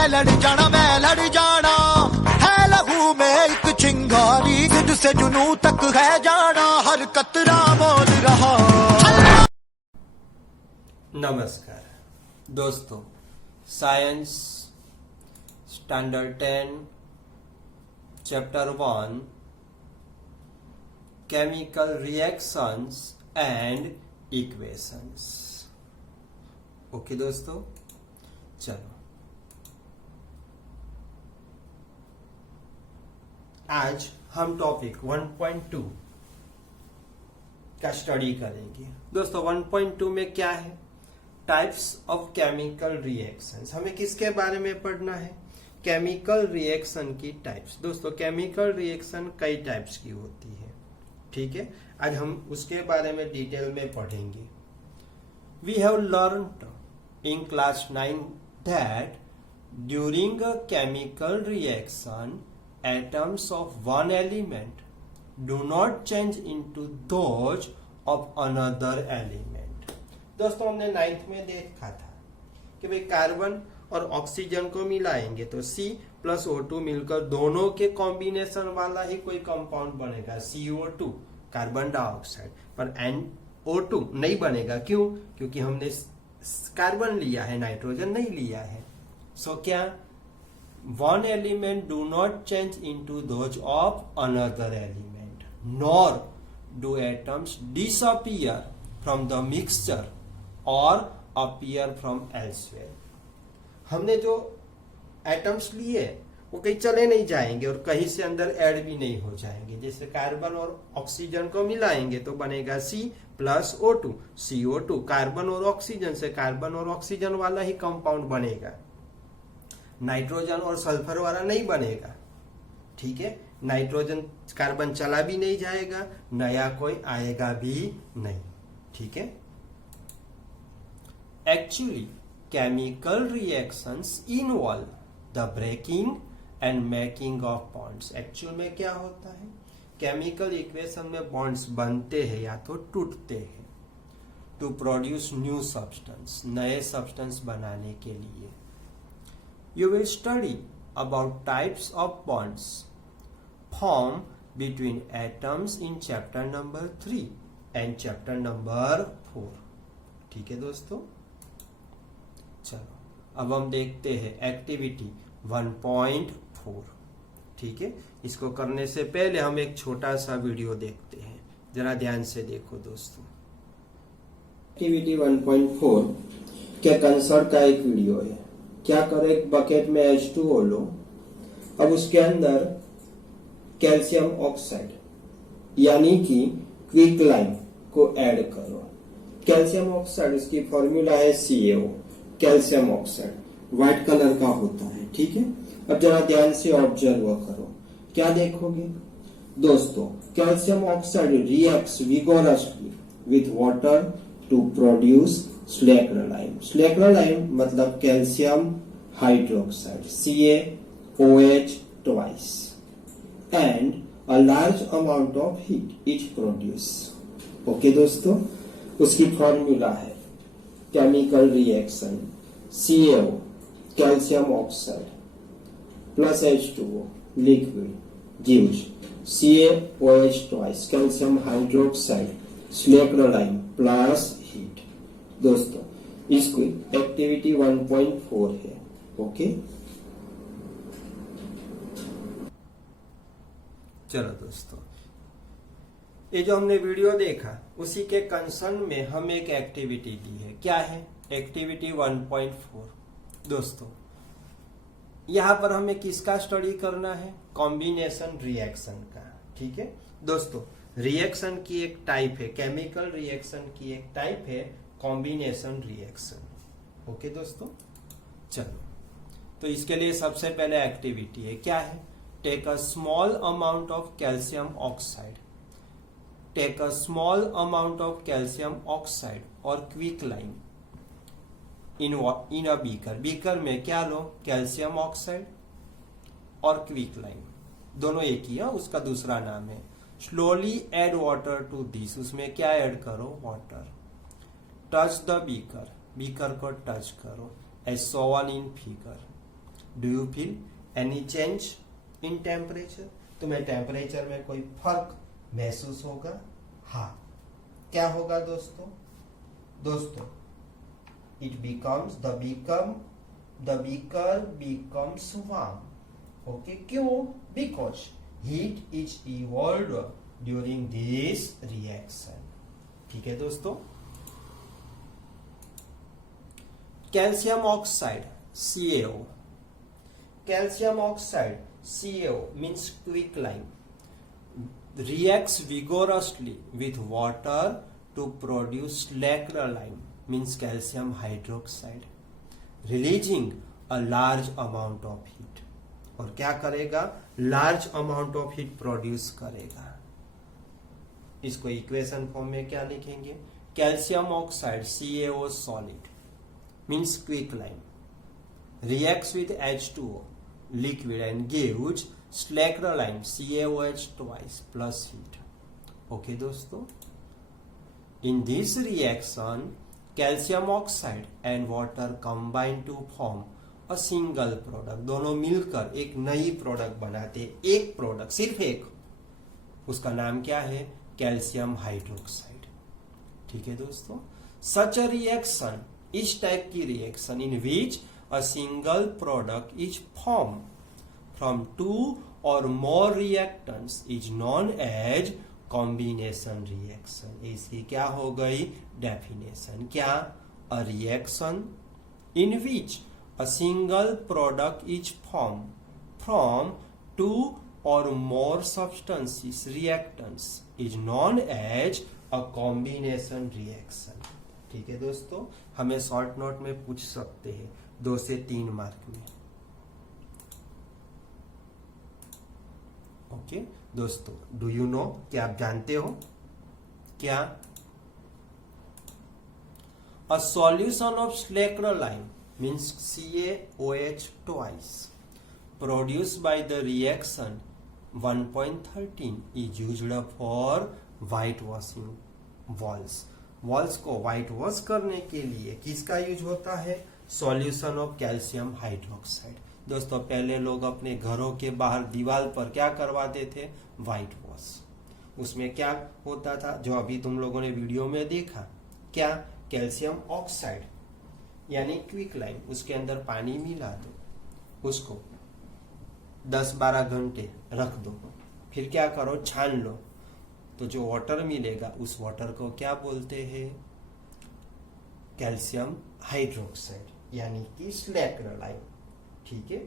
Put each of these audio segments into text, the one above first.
मैं लड़ जाना है लहू में एक चिंगारी जिससे जुनू तक है जाना हर कतरा मोल रहा। नमस्कार दोस्तों, science standard 10 chapter 1 chemical reactions and equations. Okay दोस्तों, चलो आज हम टॉपिक 1.2 का स्टडी करेंगे। दोस्तों 1.2 में क्या है? Types of chemical reactions. हमें किसके बारे में पढ़ना है? केमिकल रिएक्शन की टाइप्स। दोस्तों केमिकल रिएक्शन कई टाइप्स की होती है, ठीक है। आज हम उसके बारे में डिटेल में पढ़ेंगे। We have learned in class 9 that during a chemical reaction atoms of one element do not change into those of another element। दोस्तों हमने 9th में देखा था कि भाई कार्बन और ऑक्सीजन को मिलाएंगे तो C प्लस O2 मिलकर दोनों के कॉम्बिनेशन वाला ही कोई कंपाउंड बनेगा, CO2 कार्बन डाइऑक्साइड। पर NO2 नहीं बनेगा। क्यों? क्योंकि हमने कार्बन लिया है, नाइट्रोजन नहीं लिया है। सो क्या one element do not change into those of another element, nor do atoms disappear from the mixture or appear from elsewhere। हमने जो एटम्स लिए वो कहीं चले नहीं जाएंगे और कहीं से अंदर ऐड भी नहीं हो जाएंगे। जैसे कार्बन और ऑक्सीजन को मिलाएंगे तो बनेगा C plus O2, CO2 carbon और ऑक्सीजन से कार्बन और ऑक्सीजन वाला ही कंपाउंड बनेगा, नाइट्रोजन और सल्फर वाला नहीं बनेगा, ठीक है। नाइट्रोजन कार्बन चला भी नहीं जाएगा, नया कोई आएगा भी नहीं, ठीक है। Actually chemical reactions involve the breaking and making of bonds. Actual में क्या होता है? केमिकल इक्वेशन में बॉन्ड्स बनते हैं या तो टूटते हैं टू प्रोड्यूस न्यू सब्सटेंस, नए सब्सटेंस बनाने के लिए। You will study about types of bonds formed between atoms in chapter number 3 and chapter number 4, ठीक है दोस्तों। चलो अब हम देखते हैं एक्टिविटी 1.4, ठीक है। इसको करने से पहले हम एक छोटा सा वीडियो देखते हैं, जरा ध्यान से देखो दोस्तों। एक्टिविटी 1.4 के कंसर्न का एक वीडियो है। क्या करो, एक बकेट में H2O लो, अब उसके अंदर कैल्शियम ऑक्साइड यानी कि क्विक लाइम को ऐड करो। कैल्शियम ऑक्साइड उसकी फॉर्मूला है CaO, calcium oxide white colour का होता है, ठीक है। अब जरा ध्यान से ऑब्जर्व करो, क्या देखोगे दोस्तों? Calcium oxide reacts vigorously with water to produce slaked lime. Slaked lime मतलब calcium hydroxide CaOH twice and a large amount of heat it produce। Okay दोस्तों, उसकी फॉर्मूला है chemical reaction CaO calcium oxide plus H2O liquid gives CaOH twice calcium hydroxide slaked lime plus heat. दोस्तों इसको activity 1.4 है, okay. चलो दोस्तों, ये जो हमने वीडियो देखा उसी के कंसर्न में हम एक एक्टिविटी दी है। क्या है? एक्टिविटी 1.4। दोस्तों यहां पर हमें किसका स्टडी करना है? कॉम्बिनेशन रिएक्शन का, ठीक है। दोस्तों रिएक्शन की एक टाइप है, केमिकल रिएक्शन की एक टाइप है कॉम्बिनेशन रिएक्शन। ओके दोस्तों, चलो तो इसके लिए सबसे पहले एक्टिविटी है, क्या है? Take a small amount of calcium oxide, take a small amount of calcium oxide और quick lime in a beaker. Beaker में क्या लो? कैल्शियम ऑक्साइड और क्विक लाइम, दोनों एक ही है, उसका दूसरा नाम है। Slowly add water to this, उसमें क्या ऐड करो? Water. Touch the beaker, beaker को टच करो as shown in figure. Do you feel any change in temperature? तुम्हें टेम्परेचर में कोई फर्क महसूस होगा? हाँ, क्या होगा दोस्तों? It becomes the beaker becomes warm. Okay, क्यों? Because heat is evolve during this reaction. ठीक है दोस्तों। Calcium oxide CaO, calcium oxide CaO means quicklime, reacts vigorously with water to produce lacquerline means calcium hydroxide, releasing a large amount of heat। और क्या करेगा? Large amount of heat produce करेगा। इसको equation form में क्या लिखेंगे? Calcium oxide CaO solid means quicklime reacts with H2O liquid and gives lacquerline CaOH twice plus heat। Okay दोस्तों, in this reaction calcium oxide and water combine to form a single product। दोनों मिलकर एक नई product बनाते, एक product, सिर्फ एक, उसका नाम क्या है? Calcium hydroxide. ठीक है दोस्तों। सच अ रिएक्शन, इस टाइप की reaction in which a single product is formed from two or more reactants is known as combination reaction। इसकी क्या हो गई डेफिनेशन? क्या? a reaction in which a single product is formed from two or more substances reactants is known as a combination reaction। ठीक है दोस्तों, हमें short note में पूछ सकते हैं 2 से 3 मार्क में। ओके दोस्तों, डू यू नो, क्या आप जानते हो? क्या? A solution of slaked lime means CaOH twice produced by the reaction 1.13 is used for white washing walls। Walls को व्हाइट वॉश करने के लिए किसका यूज होता है? Solution of calcium hydroxide. दोस्तों, पहले लोग अपने घरों के बाहर दीवार पर क्या करवाते थे? White wash. उसमें क्या होता था जो अभी तुम लोगों ने वीडियो में देखा? क्या? कैल्शियम ऑक्साइड यानी क्विकलाइम, उसके अंदर पानी मिला दो, उसको 10-12 घंटे रख दो, फिर क्या करो? छान लो, तो जो वाटर मिलेगा उस वाटर को क्या बोलते हैं? कैल्शियम हाइड्रोक्साइड यानी कि स्लेक्रोलाइन। ठीक है,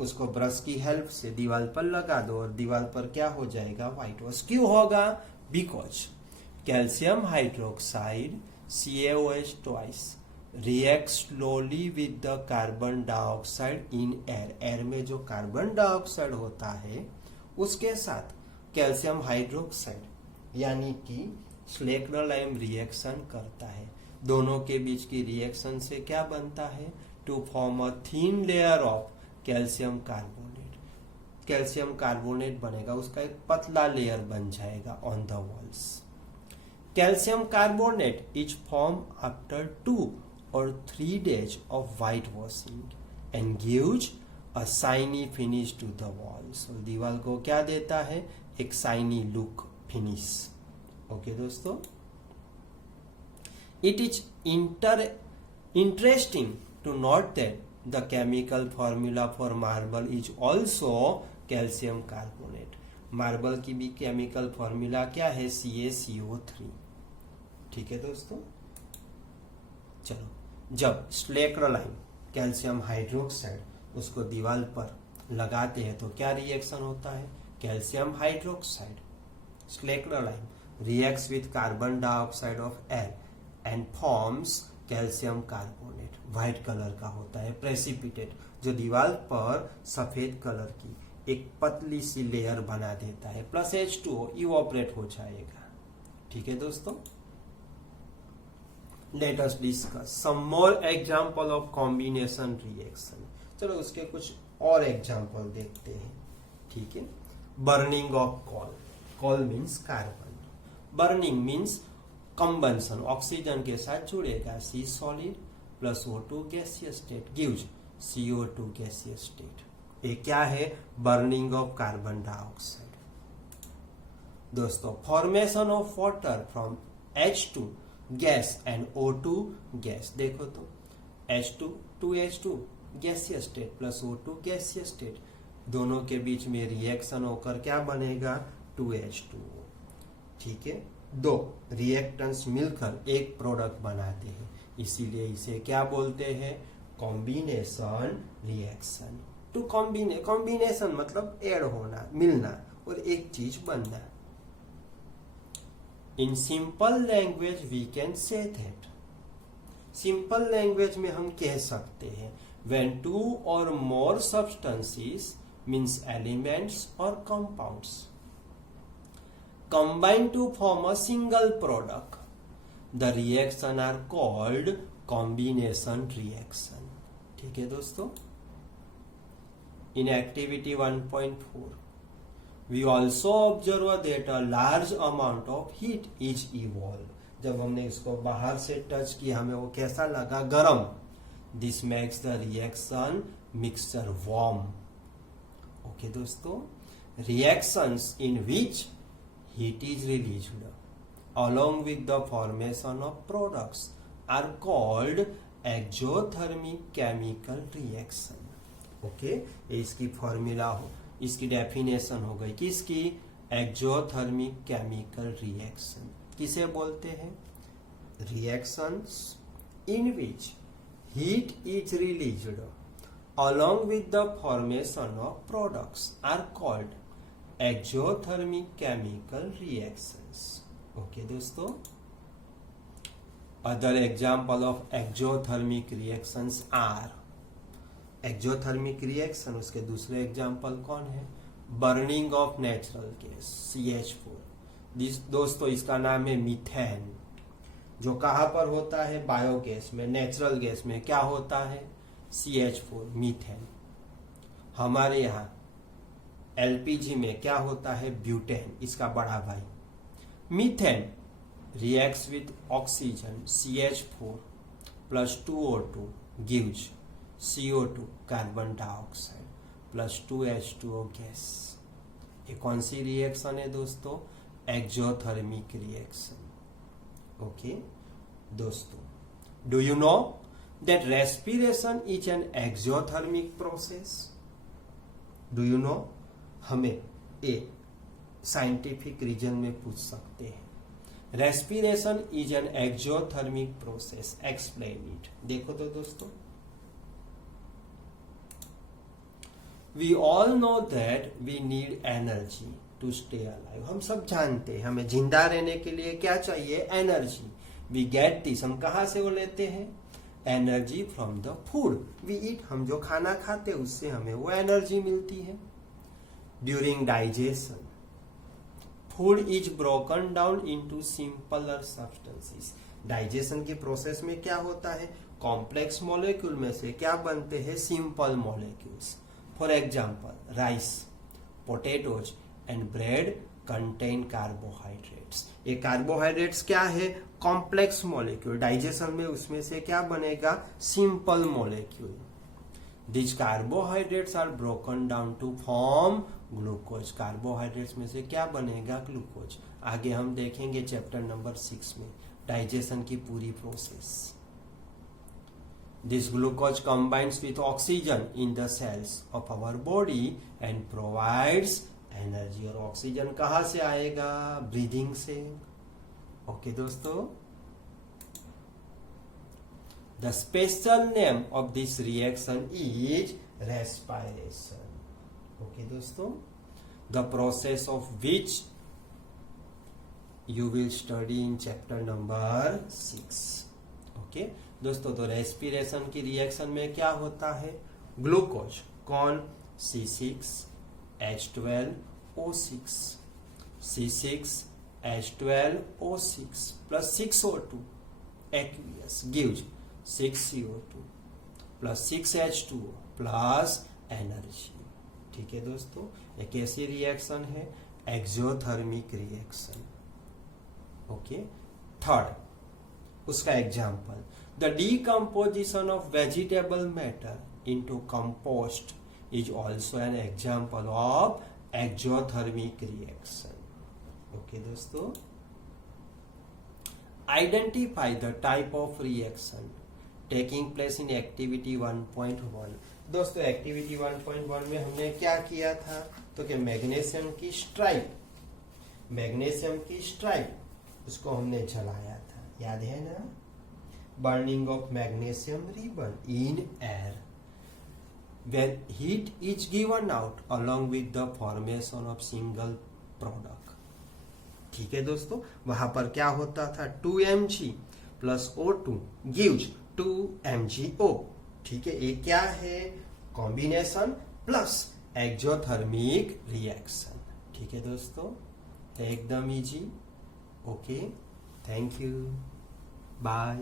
उसको ब्रश की हेल्प से दीवार पर लगा दो और दीवार पर क्या हो जाएगा? White wash. क्यों होगा? Because calcium hydroxide CaOH twice reacts slowly with the carbon dioxide in air. Air में जो कार्बन डाइऑक्साइड होता है उसके साथ कैल्शियम हाइड्रोक्साइड यानी कि स्लेक्रोलाइम रिएक्शन करता है। दोनों के बीच की रिएक्शन से क्या बनता है? To form a thin layer of calcium carbonate. Calcium carbonate बनेगा, उसका एक पतला लेयर बन जाएगा on the walls. Calcium carbonate is form after 2 or 3 days of white washing and gives a shiny finish to the walls। और दीवार को क्या देता है? एक शाइनी लुक, फिनिश। ओके दोस्तों, it is interesting to note that the chemical formula for marble is also calcium carbonate. Marble की भी केमिकल फॉर्मूला क्या है? CaCO3। ठीक है दोस्तों। चलो, जब स्लेक्रोलाइन कैल्शियम हाइड्रोक्साइड उसको दीवार पर लगाते हैं तो क्या रिएक्शन होता है? Calcium hydroxide slaked lime reacts with carbon dioxide of air and forms calcium carbonate. White colour का होता है, प्रेसिपिटेट, जो दीवार पर सफेद कलर की एक पतली सी लेयर बना देता है, प्लस H2O इवोपरेट हो जाएगा। ठीक है दोस्तों, let us discuss some more example of combination reaction. चलो उसके कुछ और एग्जांपल देखते हैं। ठीक है, burning of coal. Coal means carbon, burning means combustion, oxygen के साथ जुड़ेगा, C solid plus O2 gaseous state gives CO2 gaseous state. ये क्या है? Burning of carbon dioxide. दोस्तों formation of water from H2 gas and O2 gas. देखो तो H2 2H2 gaseous state plus O2 gaseous state, दोनों के बीच में reaction होकर क्या बनेगा? 2H2O। ठीक है, दो रिएक्टेंट्स मिलकर एक प्रोडक्ट बनाते हैं, इसीलिए इसे क्या बोलते हैं? Combination reaction. टू कॉम्बिनेशन मतलब ऐड होना, मिलना और एक चीज बनना। In simple language we can say that, simple language में हम कह सकते हैं when two or more substances means elements or compounds combine to form a single product, the reaction are called combination reaction। ठीक है दोस्तों। In activity 1.4 we also observe that a large amount of heat is evolved। जब हमने इसको बाहर से touch किया हमें वो कैसा लगा? गरम। This makes the reaction mixture warm। Okay दोस्तों, reactions in which heat is released along with the formation of products are called exothermic chemical reaction। Okay, ये इसकी फॉर्मूला हो, इसकी डेफिनेशन हो गई किसकी? Exothermic chemical reaction. किसे बोलते हैं? Reactions in which heat is released along with the formation of products are called exothermic chemical reactions। Okay दोस्तों, other example of exothermic reactions are, exothermic reaction उसके दूसरे एग्जाम्पल कौन है? Burning of natural gas CH4। दोस्तों इसका नाम है methane, जो कहां पर होता है? बायोगैस में, नेचुरल गैस में क्या होता है? CH4 methane. हमारे यहाँ LPG में क्या होता है? ब्यूटेन, इसका बड़ा भाई। Methane reacts with oxygen CH4 plus 2O2 gives CO2 carbon dioxide plus 2H2O gas. ये कौन सी रिएक्शन है दोस्तों? Exothermic reaction. ओके दोस्तों, do you know that respiration is an exothermic process? Do you know? हमें ए साइंटिफिक रीजन में पूछ सकते हैं। Respiration is an exothermic process, explain it. देखो तो दोस्तों, we all know that we need energy to stay alive. हम सब जानते हैं हमें जिंदा रहने के लिए क्या चाहिए? एनर्जी। वी गेट दिस, हम कहां से वो लेते हैं? Energy from the food we eat. हम जो खाना खाते हैं उससे हमें वो एनर्जी मिलती है। During digestion food is broken down into simpler substances. Digestion की प्रोसेस में क्या होता है? कॉम्प्लेक्स मॉलिक्यूल में से क्या बनते हैं? Simple molecules. For example rice, potatoes and bread contain carbohydrates. ये कार्बोहाइड्रेट्स क्या है? Complex molecule. डाइजेशन में उसमें से क्या बनेगा? Simple molecule. This carbohydrates are broken down to form glucose. Carbohydrates में से क्या बनेगा? ग्लूकोज। आगे हम देखेंगे चैप्टर नंबर 6 में डाइजेशन की पूरी process. This glucose combines with oxygen in the cells of our body and provides energy। और ऑक्सीजन कहां से आएगा? ब्रीदिंग से। ओके दोस्तों, the special name of this reaction is respiration। Okay दोस्तों, the process of which you will study in chapter number 6। Okay दोस्तों, तो respiration की रिएक्शन में क्या होता है? ग्लूकोज कौन? C6H12O6 C6H12O6 plus 6O2 aqueous gives 6CO2 plus 6H2O plus energy. ठीक है दोस्तों, एक कैसी रिएक्शन है? Exothermic reaction. ओके, थर्ड उसका example, the decomposition of vegetable matter into compost is also an example of exothermic reaction. Okay दोस्तों, identify the type of reaction taking place in activity 1.1. दोस्तों activity 1.1 में हमने क्या किया था, तो कि मैग्नीशियम की स्ट्राइप उसको हमने जलाया था, याद है ना, burning of magnesium ribbon in air when heat is given out along with the formation of single product. ठीक है दोस्तों, वहां पर क्या होता था, 2mg plus O2 gives 2mgO. ठीक है, ये क्या है, कॉम्बिनेशन प्लस एक्सोथर्मिक रिएक्शन. ठीक है दोस्तों, एकदम easy. Okay, thank you, bye.